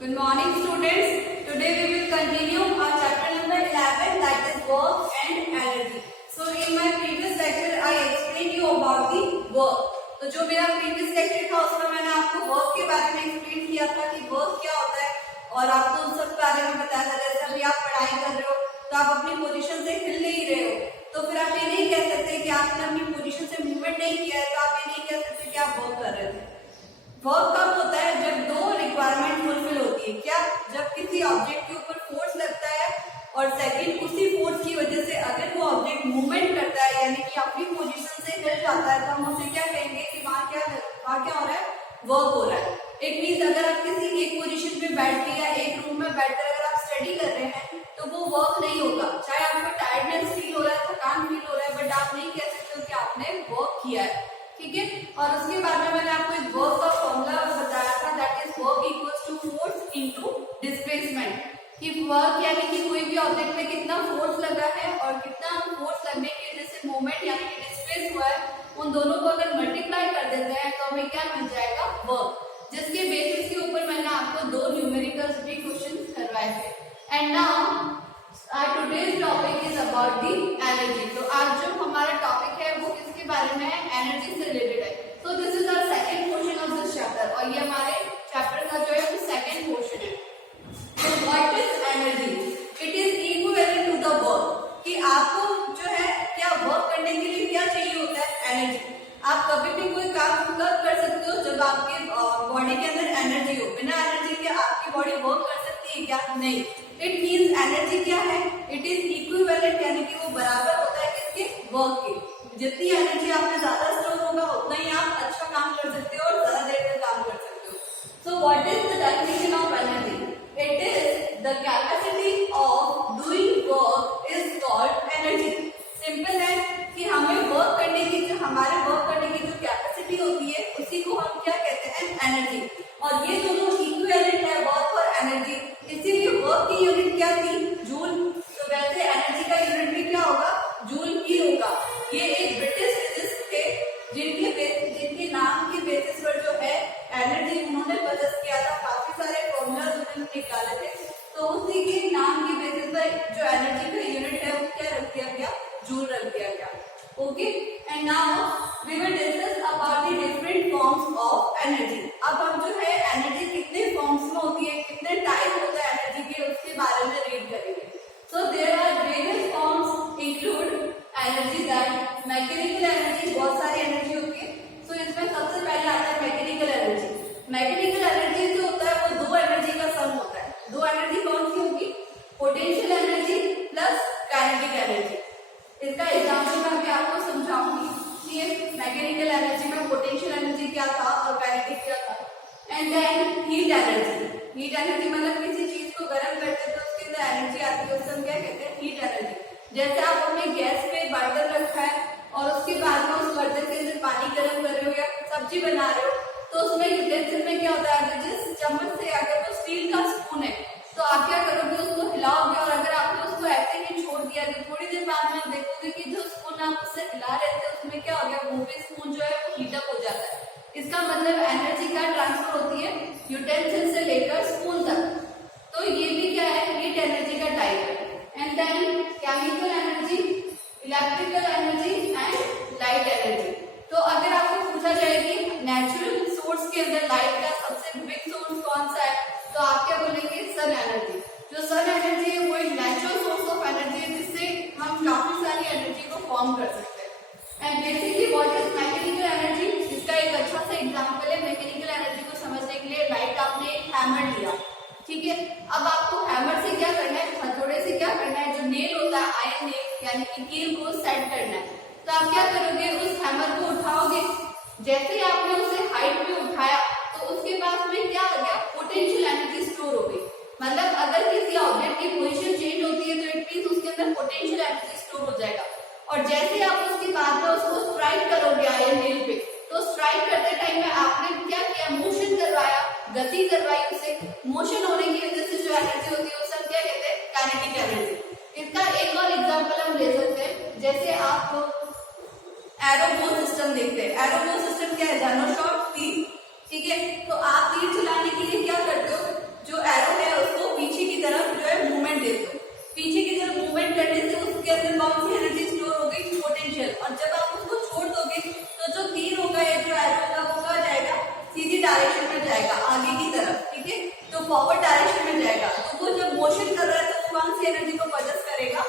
Good morning students. Today we will continue our chapter number 11, that is work and energy. So in my previous lecture I explained you about the work. तो जो मेरा previous lecture था उसमें मैंने आपको work के बारे में explain किया था कि work क्या होता है और आपको उन सब बारे में बताया था। जैसे अभी आप पढ़ाई कर रहे हो तो आप अपनी पोजीशन से हिल नहीं रहे हो, तो फिर आप ये नहीं कह सकते कि आपने अपनी पोजीशन से मूवमेंट नहीं किया है, तो आप ये नहीं कह सकते कि आप वर्क कर रहे थे। वर्क कब होता है? जब दो रिक्वायरमेंट फुलफिल होती है। क्या? जब किसी ऑब्जेक्ट के ऊपर फोर्स लगता है और सेकंड उसी फोर्स की वजह से अगर वो ऑब्जेक्ट मूवमेंट करता है यानी कि अपनी पोजीशन से हिल जाता है, तो हम उसे क्या कहेंगे कि वहां क्या हो रहा है? वर्क हो रहा है। इट मींस अगर आप किसी एक पोजीशन पे बैठ के या एक रूम में बैठकर अगर आप स्टडी कर रहे हैं तो वो वर्क नहीं होगा। चाहे आपको टायर्डनेस फील हो रहा है, थकान फील हो रहा है, बट आप नहीं कह सकते कि आपने वर्क किया है। ठीक है। और उसके बाद में मैंने आपको एक वर्क का फॉर्मूला बताया था, that is work equals to force into displacement. कि वर्क यानी कि कोई भी ऑब्जेक्ट पे कितना फोर्स लगा है और कितना फोर्स लगने की वजह से मूवमेंट यानी कि डिस्प्लेस हुआ है, उन दोनों को अगर मल्टीप्लाई कर देते हैं तो हमें क्या मिल जाएगा? वर्क। जिसके बेसिस के ऊपर मैंने आपको दो न्यूमेरिकल्स भी क्वेश्चन करवाए थे। And now today's topic is about the energy. तो आज जो हमारा टॉपिक है वो किसके बारे में है? एनर्जी से रिलेटेड है। So this is our second portion of this chapter और ये हमारे चैप्टर का जो है वो सेकंड पोर्शन है। तो what is energy? It is equivalent to the work. कि आपको जो है क्या वर्क करने के लिए क्या चाहिए होता है? एनर्जी। आप कभी भी कोई काम कब कर सकते हो? जब आपके बॉडी के अंदर एनर्जी हो। बिना एनर्जी के आपकी बॉडी वर्क कर सकती है क्या? नहीं। इट मीन्स एनर्जी क्या है? इट इज इक्विवेलेंट यानी कि वो बराबर होता है किसके? वर्क के। जितनी एनर्जी आप में ज्यादा स्टोर होगा उतना ही आप अच्छा काम कर सकते हो और ज्यादा देर तक काम कर सकते हो। So what is the definition of energy? It is the capacity of doing work is called energy. Simple है कि हमें वर्क करने की जो हमारे वर्क करने की जो कैपेसिटी होती है उसी को हम क्या कहते हैं? एनर्जी। और ये दोनों इक्विवेलेंट है, वर्क और एनर्जी। इसीलिए वर्क की यूनिट क्या थी? जूल। तो वैसे एनर्जी का यूनिट भी क्या होगा? जूल ही होगा। ये एक ब्रिटिश फिजिसिस्ट थे जिनके नाम के बेसिस पर जो है एनर्जी उन्होंने सजेस्ट किया था। काफी सारे फॉर्मूलाज उन्होंने निकाले थे, तो उसी के नाम के बेसिस पर जो एनर्जी का यूनिट है वो क्या रख दिया गया? जूल रख दिया गया। Okay. And now we will discuss about the different forms of energy. अब हम जो है एनर्जी कितने फॉर्म्स में होती है, कितने टाइप होता है एनर्जी के, उसके बारे में रीड करेंगे। So there are various forms include energy that mechanical energy, बहुत सारी एनर्जी होती है। सो इसमें सबसे पहले आता है मैकेनिकल एनर्जी। मैकेनिकल एनर्जी जो होता है वो दो एनर्जी का सम होता है। दो एनर्जी कौन सी होगी? Potential energy plus kinetic energy. इसका एग्जाम्पल मैं आपको समझाऊंगी कि मैकेनिकल एनर्जी में पोटेंशियल एनर्जी क्या था और काइनेटिक क्या था। And then heat energy. Heat energy मतलब किसी चीज को गर्म करते हैं तो उसके अंदर एनर्जी आती है, उससे हम क्या कहते हैं? Heat energy. जैसे आप अपने गैस पे बर्तन रखा है और उसके बाद में उस बर्तन के अंदर पानी गर्म कर रहे हो या सब्जी बना रहे हो, तो उसमें यूटेंसिल में क्या होता है? जिस चम्मच से अगर वो स्टील का स्पून है तो आप क्या करोगे? उसको हिलाओगे, और अगर आपने उसको ऐसे ही छोड़ दिया तो थोड़ी देर बाद में आप देखोगे कि जो स्पून आप उससे हिला रहे थे उसमें क्या हो गया? वो भी स्पून जो है वो हीटअप हो जाता है। इसका मतलब एनर्जी का ट्रांसफर होती है यूटेंसिल से लेकर स्पून तक। तो ये भी क्या है? हीट एनर्जी का टाइप है। And then chemical energy, electrical energy and light energy. तो अगर आपको पूछा जाए कि नेचुरल सोर्स के अंदर लाइट का सबसे बिग सोर्स कौन सा है, तो आप क्या बोलेंगे? Sun energy. जो सन एनर्जी है वो एक नेचुरल सोर्स ऑफ एनर्जी है जिससे हम काफी सारी एनर्जी को फॉर्म कर सकते हैं। And basically what is mechanical energy? इसका एक अच्छा सा एग्जांपल है मैकेनिकल एनर्जी को समझने के लिए। लाइक आपने एक हैमर लिया, ठीक है। अब आपको हैमर से क्या करना है? हथौड़े से क्या करना है? जो नेल होता है, आयरन नेल यानी कि कील को सेट करना है। तो आप क्या करोगे? उस हैमर को उठाओगे। जैसे ही आपने उसे हाइट पे उठाया तो उसके पास में क्या आ गया? पोटेंशियल एनर्जी स्टोर हो गई। मतलब अगर किसी ऑब्जेक्ट की पोजीशन चेंज होती है तो इट मींस उसके अंदर पोटेंशियल एनर्जी स्टोर हो जाएगा। और जैसे ही आप उसके बाद में उसको स्ट्राइक करोगे आयरन नेल पे, तो स्ट्राइक करते टाइम में आपने क्या किया? मोशन करवाया, गति करवाई उसे। मोशन होने की वजह से जो एनर्जी होती है उसे हम क्या कहते हैं? Kinetic energy. इसका एक और एग्जांपल हम ले सकते हैं। जैसे आप एरोबो सिस्टम देखते हैं। एरोबो सिस्टम क्या है? धनुष और तीर। ठीक है। तो आप तीर चलाने के लिए क्या करते हो? जो फॉरवर्ड डायरेक्शन में जाएगा तो वो जब मोशन कर रहा है तो कौन सी एनर्जी को पोजेस करेगा,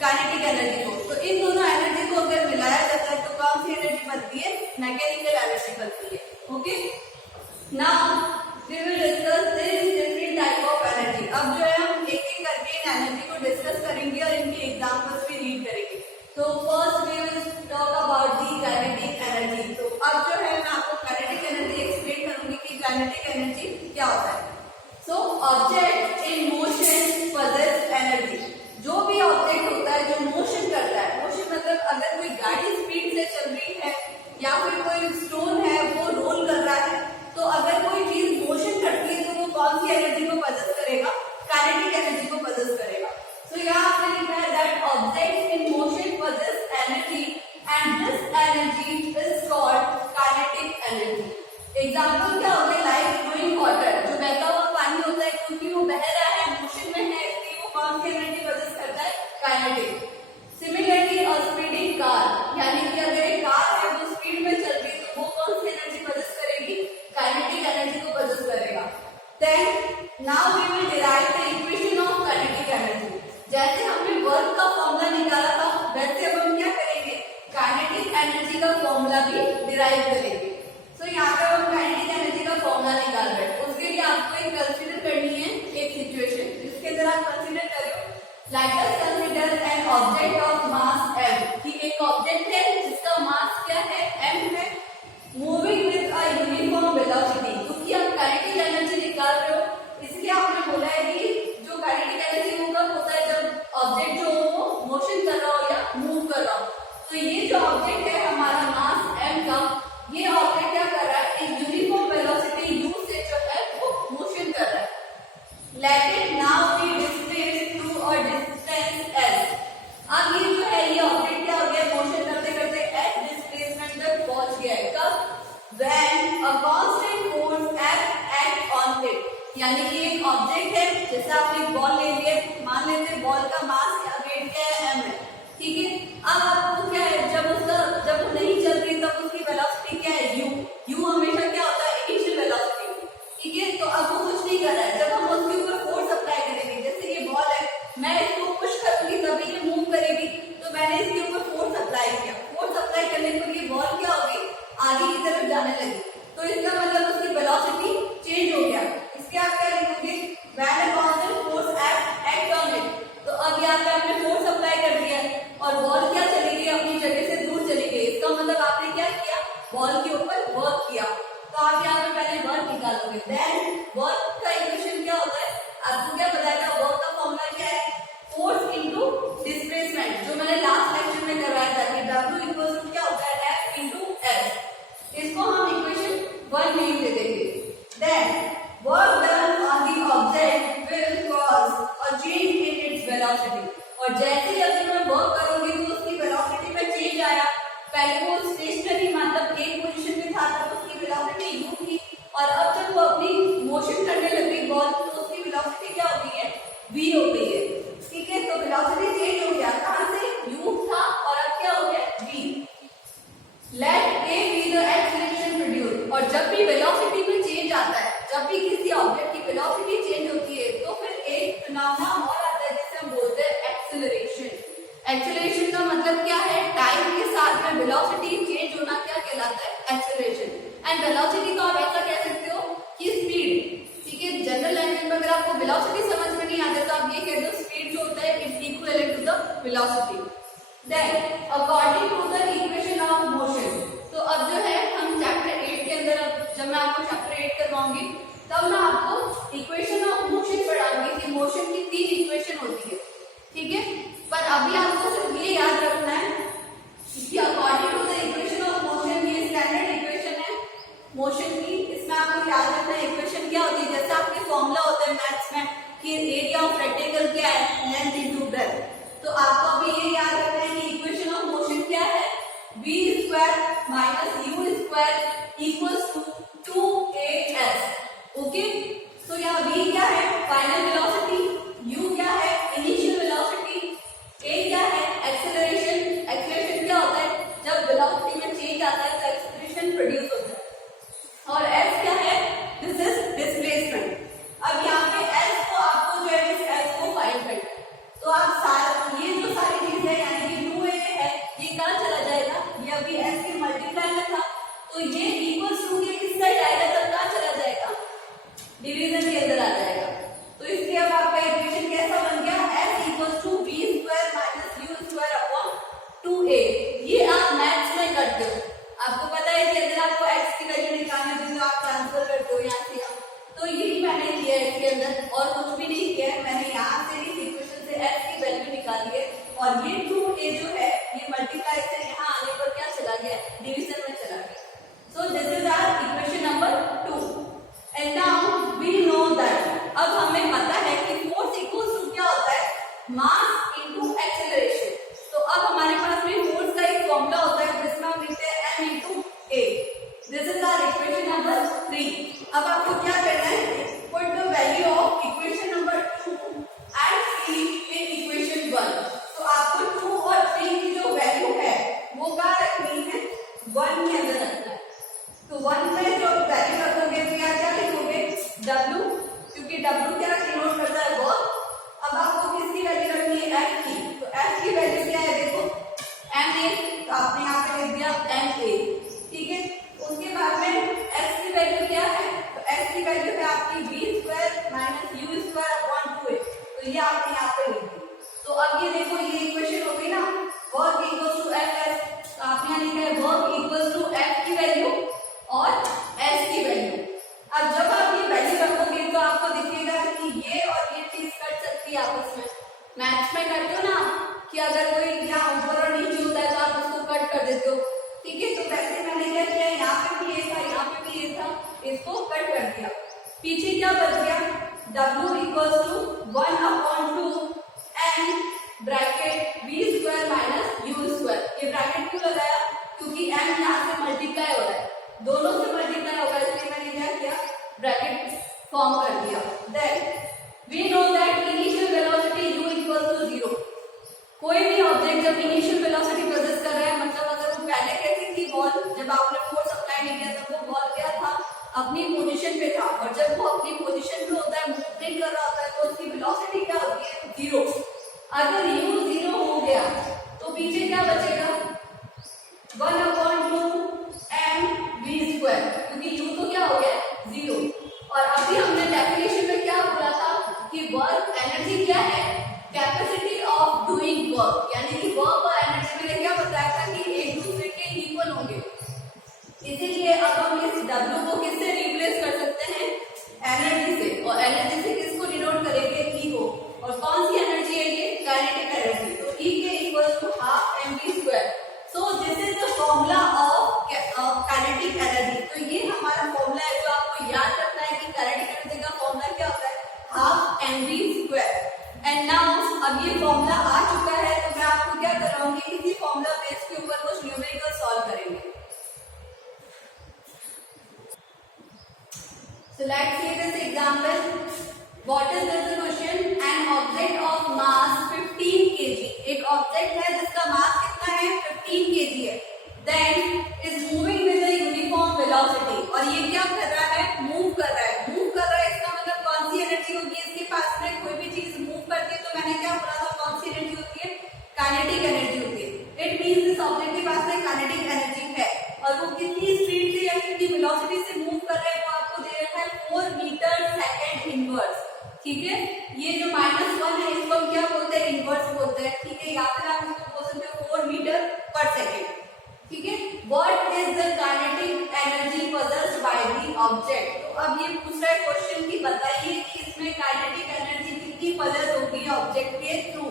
काइनेटिक एनर्जी को। तो इन दोनों एनर्जी को अगर मिलाया जाता है तो कौन सी एनर्जी बनती है, मैकेनिकल एनर्जी बनती है। Okay, now we will discuss this different type of energy. अब जो है हम एक एक करके इन एनर्जी को डिस्कस करेंगे और इनके एग्जांपल्स भी रीड करेंगे। तो first we will talk about the kinetic energy. तो अब जो है मैं आपको काइनेटिक एनर्जी एक्सप्लेन करूंगी कि काइनेटिक एनर्जी क्या होता है। So object in motion possess energy. जो भी ऑब्जेक्ट होता है जो मोशन करता है, मोशन मतलब अगर कोई गाड़ी स्पीड से चल रही है या फिर कोई स्टोन है वो रोल कर रहा है, तो अगर कोई चीज मोशन करती है तो वो कौन सी एनर्जी को पोजेस करेगा, काइनेटिक एनर्जी को पोजेस करेगा। सो यहाँ आपने लिखा है that object in motion possess energy and this energy is called kinetic energy. Example क्या हो गया, लाइक फ्लोइंग वाटर, जो बहता हुआ पानी होता है क्योंकि वो बह रहा है, मोशन में है, इसलिए वो कौन सी एनर्जी पोजेस करता है, काइनेटिक। सिमिलरली अ स्पीडिंग कार, यानी कि अगर एक कार है वो स्पीड में चल रही है तो वो कौन सी एनर्जी पोजेस करेगी, काइनेटिक एनर्जी को पोजेस करेगा। Then now we will derive the equation of kinetic energy. जैसे हमने वर्क का फॉर्मूला निकाला था वैसे अब हम क्या करेंगे, काइनेटिक एनर्जी का फॉर्मूला भी डिराइव करेंगे। तो यहाँ पर हम काइनेटिक एनर्जी का फॉर्मूला निकाल रहे हैं, उसके लिए आपको एक कंसीडर करनी है एक सिचुएशन, जिसके अंदर आप कंसीडर करो, let us consider an object of mass m, कि एक ऑब्जेक्ट है जिसका मास क्या है, m है, moving with a uniform velocity. क्योंकि आप काइनेटिक एनर्जी निकाल रहे हो इसलिए आपने बोला है कि जो काइनेटिक एनर्जी वो कब होता है, जब ऑब्जेक्ट जो हो वो मोशन कर रहा हो या मूव कर रहा हो। तो ये जो ऑब्जेक्ट है हमारा मास m का, ये ऑब्जेक्ट क्या कर रहा है, एक यूनिफॉर्म वेलोसिटी u से जो है वो मोशन कर रहा है। Let it now be displaced through a distance s। अब ये जो है ये ऑब्जेक्ट क्या हो गया, मोशन करते करते s डिस्प्लेसमेंट तक पहुंच गया है। कब, when a constant force acts on it, यानी कि एक ऑब्जेक्ट है, जैसे आपने बॉल ले लिया, मान लेते हैं बॉल का मास या वेट क्या है, m है, ठीक है। अब आपको क्या है, जब वो नहीं चल रही तब उसकी वेलोसिटी क्या है, u हमेशा क्या होता है, इनिशियल वेलोसिटी, ठीक है। तो अब वो कुछ नहीं कर रहा है, जब हम उसके ऊपर फोर्स अप्लाई करेंगे, जैसे ये बॉल है, मैं इसको पुश करूंगी तभी ये मूव करेगी, तो मैंने इसके ऊपर फोर्स अप्लाई किया, फोर्स अप्लाई करने पर ये बॉल क्या होगी, आगे की तरफ जाने लगी, तो इसका मतलब उसकी वेलोसिटी चेंज हो गया। इसके आप क्या लिखोगे, when a constant force act on it. तो अब यहाँ पे आपने फोर्स अप्लाई कर दिया और बॉल क्या चली गई, अपनी जगह से दूर चली गई, इसका मतलब आपने क्या किया, बॉल के ऊपर वर्क किया। तो आप यहाँ पे पहले वर्क निकालोगे, देन वर्क का इक्वेशन क्या होता है, आपको क्या बताया था, वर्क का फॉर्मूला क्या है, फोर्स इनटू डिस्प्लेसमेंट, जो मैंने लास्ट लेक्चर में करवाया था कि W इक्वल टू क्या होता है, F इनटू S। इसको हम इक्वेशन 1 में दे देंगे। Then work done on the object will cause a change in its velocity. और जैसे ही अगर मैं वर्क करूंगी तो उसकी वेलोसिटी में चेंज आया, पहले वो स्टेशनरी मतलब एक पोजीशन में था तब उसकी वेलोसिटी u थी, और अब जब वो अपनी मोशन करने लग गई बॉल तो उसकी वेलोसिटी क्या हो गई है, v हो गई है, ठीक है। तो वेलोसिटी चेंज हो गया, कहां से, u था और अब क्या हो गया, v। Let a be the acceleration produced। और जब भी वेलोसिटी में चेंज आता है, जब भी किसी ऑब्जेक्ट की वेलोसिटी चेंज होती है तो फिर एक फिनोमेना और आता है जिसे हम बोलते हैं एक्सेलरेशन। एक्सेलरेशन का मतलब क्या है, टाइम के साथ में वेलोसिटी चेंज होना क्या कहलाता है, एक्सेलरेशन। एंड वेलोसिटी को आप ऐसा कह सकते हो कि स्पीड, ठीक है। जनरल लैंग्वेज में अगर आपको वेलोसिटी समझ में नहीं आता तो आप ये कह दो स्पीड जो होता है is equivalent to the velocity. Then according to the equation of motion. तो अब जो है हम चैप्टर 8 के अंदर, जब मैं आपको चैप्टर 8 करवाऊंगी तब मैं आपको इक्वेशन ऑफ मोशन पढ़ाऊंगी कि मोशन की 3 इक्वेशन होती है, ठीक है। पर अभी आपको सिर्फ ये याद रखना है कि according to the equation of motion, ये स्टैंडर्ड इक्वेशन है मोशन की, इसमें आपको याद रखना है इक्वेशन क्या होती है, जैसे आपके फॉर्मूला होता है मैथ्स में कि एरिया ऑफ रेक्टेंगल क्या है, लेंथ इनटू ब्रेड्थ। तो आपको अभी ये याद रखना है कि इक्वेशन ऑफ मोशन क्या है, v square minus u square equals to 2as। Okay, तो यहाँ v क्या है, फाइनल वेलोसिटी, u क्या है, इनिशियल वेलोसिटी, a क्या है, एक्सेलरेशन। एक्सेलरेशन क्या होता है, जब वेलोसिटी में चेंज आता है तो एक्सेलरेशन प्रोड्यूस होता है, और s क्या है, दिस इज डिस्प्लेसमेंट। अब यहाँ डिवीजन के अंदर आ जाएगा। तो इसलिए अब आपका इक्वेशन कैसा बन गया, s equals to B square minus U square upon 2a। ये आप मैथ्स में करते हो, आपको पता है कि अगर आपको x की वैल्यू निकालनी होती है तो आप ट्रांसफर करते हो यहाँ से यहाँ, तो यही मैंने किया है इसके अंदर, और कुछ भी नहीं किया है। मैंने यहाँ से इस इक्वेशन से x की वैल्यू निकाली है, और ये 2a जो है ये मल्टीप्लाई से यहाँ आने पर क्या चला गया, डिवीजन में चला गया। So this is our equation number 2 and now we know that, अब हमें पता है कि फोर्स इक्वल्स टू क्या होता है, मास इनटू एक्सेलरेशन। तो अब हमारे पास में फोर्स का एक फॉर्मूला होता है जिसमें हम लिखते हैं m into a। This is our equation number 3। अब आपको क्या करना है, put the value of equation number 2 and 3 in equation 1। तो आपको 2 और 3 की जो वैल्यू है वो क्या रखनी है, 1 के अंदर रखना है। तो 1 में जो वैल्यू रखोगे तो यहाँ क्या लिखोगे, w, क्योंकि w क्या डिनोट करता है, वर्क। अब आपको किसकी वैल्यू रखनी है, f की। तो f की वैल्यू क्या है, देखो ma, तो आपने यहाँ पे लिख दिया ma, ठीक है। उसके बाद में s की वैल्यू क्या है, तो s की वैल्यू है आपकी b square minus u square upon 2a। तो ये आपने यहाँ पे लिख दी। तो अब ये देखो ये इक्वेशन हो गई ना, वर्क इक्वल्स टू fs। तो आपने यहाँ लिखा है वर्क इक्वल्स टू f की वैल्यू और s की वैल्यू। अब जब आप ये वैल्यू रखोगे तो आपको दिखेगा कि ये और ये चीज कट सकती है आपस में। मैथ्स में करते हो ना कि अगर कोई यहाँ ऊपर और नीचे होता है तो आप उसको कट कर देते हो, ठीक है। तो वैसे मैंने क्या किया, यहाँ पे भी ये था, यहाँ पे भी ये था, इसको कट कर दिया। पीछे क्या बच गया, w equals to 1 upon 2 m bracket b square minus u square. ये ब्रैकेट क्यों लगाया, क्योंकि m यहाँ से मल्टीप्लाई हो रहा है, दोनों से मल्टीप्लाई होगा, इसलिए मैंने क्या किया, ब्रैकेट फॉर्म कर दिया। Then we know that initial velocity u equals to 0। कोई भी ऑब्जेक्ट जब इनिशियल वेलोसिटी प्रोसेस कर रहा है, मतलब अगर वो पहले कैसी थी बॉल, जब आपने फोर्स अप्लाई नहीं किया तब वो बॉल क्या था, अपनी पोजीशन पे था, और जब वो अपनी पोजीशन पे होता है, मूवमेंट कर रहा होता है, तो उसकी वेलोसिटी क्या होती है, 0। अगर u 0 हो गया तो पीछे क्या बचेगा, 1 अपॉन 2 m v स्क्वायर, क्योंकि u तो क्या हो गया, 0। और अभी हमने डेफिनेशन में क्या बोला था कि वर्क एनर्जी क्या है, कैपेसिटी ऑफ डूइंग वर्क, यानी कि वर्क और एनर्जी में क्या बताया था कि एक दूसरे के इक्वल होंगे। इसीलिए अब हम इस W को किससे रिप्लेस कर सकते हैं, एनर्जी से, और एनर्जी से किसको डिनोट करेंगे, E को। और कौन सी एनर्जी है ये, काइनेटिक एनर्जी। तो E के equal to half mv square. So this is the formula of kinetic energy. तो ये हमारा फॉर्मूला है जो आपको याद रखना है कि काइनेटिक एनर्जी का फॉर्मूला क्या होता है, half mv square. And now अब ये फॉर्मूला आ चुका है, तो मैं आपको क्या कराऊंगी, इसी फॉर्मूला बेस के ऊपर कुछ न्यूमेरिकल सॉल्व करेंगे। So let's see this example. What is this question? An object of mass 15 kg. एक ऑब्जेक्ट है जिसका मास कितना है, 15 kg है। Then is moving with a uniform velocity. और ये क्या कर रहा है, मूव कर रहा है। मूव कर रहा है इसका मतलब कौन सी एनर्जी होगी इसके पास में, कोई भी चीज मूव करती है तो मैंने क्या बोला था, कौन सी एनर्जी होती है, काइनेटिक एनर्जी होती है। इट मींस इस ऑब्जेक्ट के पास में काइनेटिक एनर्जी है, और वो कितनी स्पीड से या कितनी वेलोसिटी से मूव कर रहे हैं वो आपको दे रखा है 4 मीटर सेकंड इनवर्स, ठीक है। ये जो -1 है इसको हम क्या बोलते हैं, इनवर्स बोलते हैं, ठीक है। या फिर आप इसको बोल सकते हो 4 मीटर पर सेकंड, ठीक है। What is the kinetic energy possessed by the object. तो अब ये पूछ रहा है क्वेश्चन की बताइए कि इसमें काइनेटिक एनर्जी कितनी पॉसेस होगी ऑब्जेक्ट के थ्रू।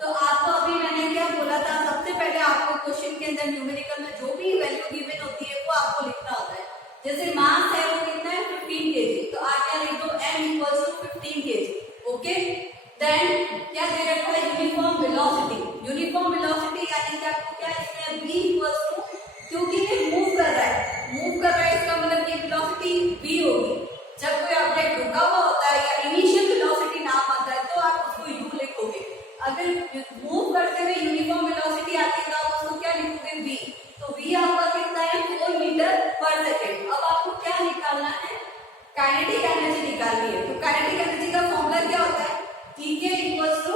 तो आपको अभी मैंने क्या बोला था, सबसे पहले आपको क्वेश्चन के अंदर न्यूमेरिकल में जो भी वैल्यू गिवन होती है वो आपको लिखना होता है। जैसे मास है वो कितना है, 15 kg, तो आप क्या लिख दो, m equals to 15 kg, okay. देन क्या दे रखा है, यूनिफॉर्म वेलोसिटी। यूनिफॉर्म वेलोसिटी यानी कि आपको क्या इसमें v इक्वल्स टू, क्योंकि ये मूव कर रहा है, मूव कर रहा है इसका मतलब ये वेलोसिटी v होगी। जब कोई ऑब्जेक्ट रुका हुआ होता है या इनिशियल वेलोसिटी नाम आता है तो आप उसको u लिखोगे। अगर मूव करते हुए यूनिफॉर्म वेलोसिटी आती है तो आप उसको क्या लिखोगे, v। तो v आपका कितना है, 4 मीटर पर सेकंड। अब आपको क्या निकालना है, काइनेटिक एनर्जी निकालनी है। तो काइनेटिक एनर्जी का फॉर्मूला क्या होता है, E के इक्वल्स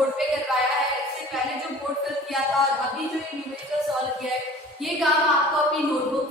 बोर्ड पे करवाया है, इससे पहले जो बोर्ड फिल किया था और अभी जो ये न्यूमेरिकल सॉल्व किया है, ये काम आपको अपनी नोटबुक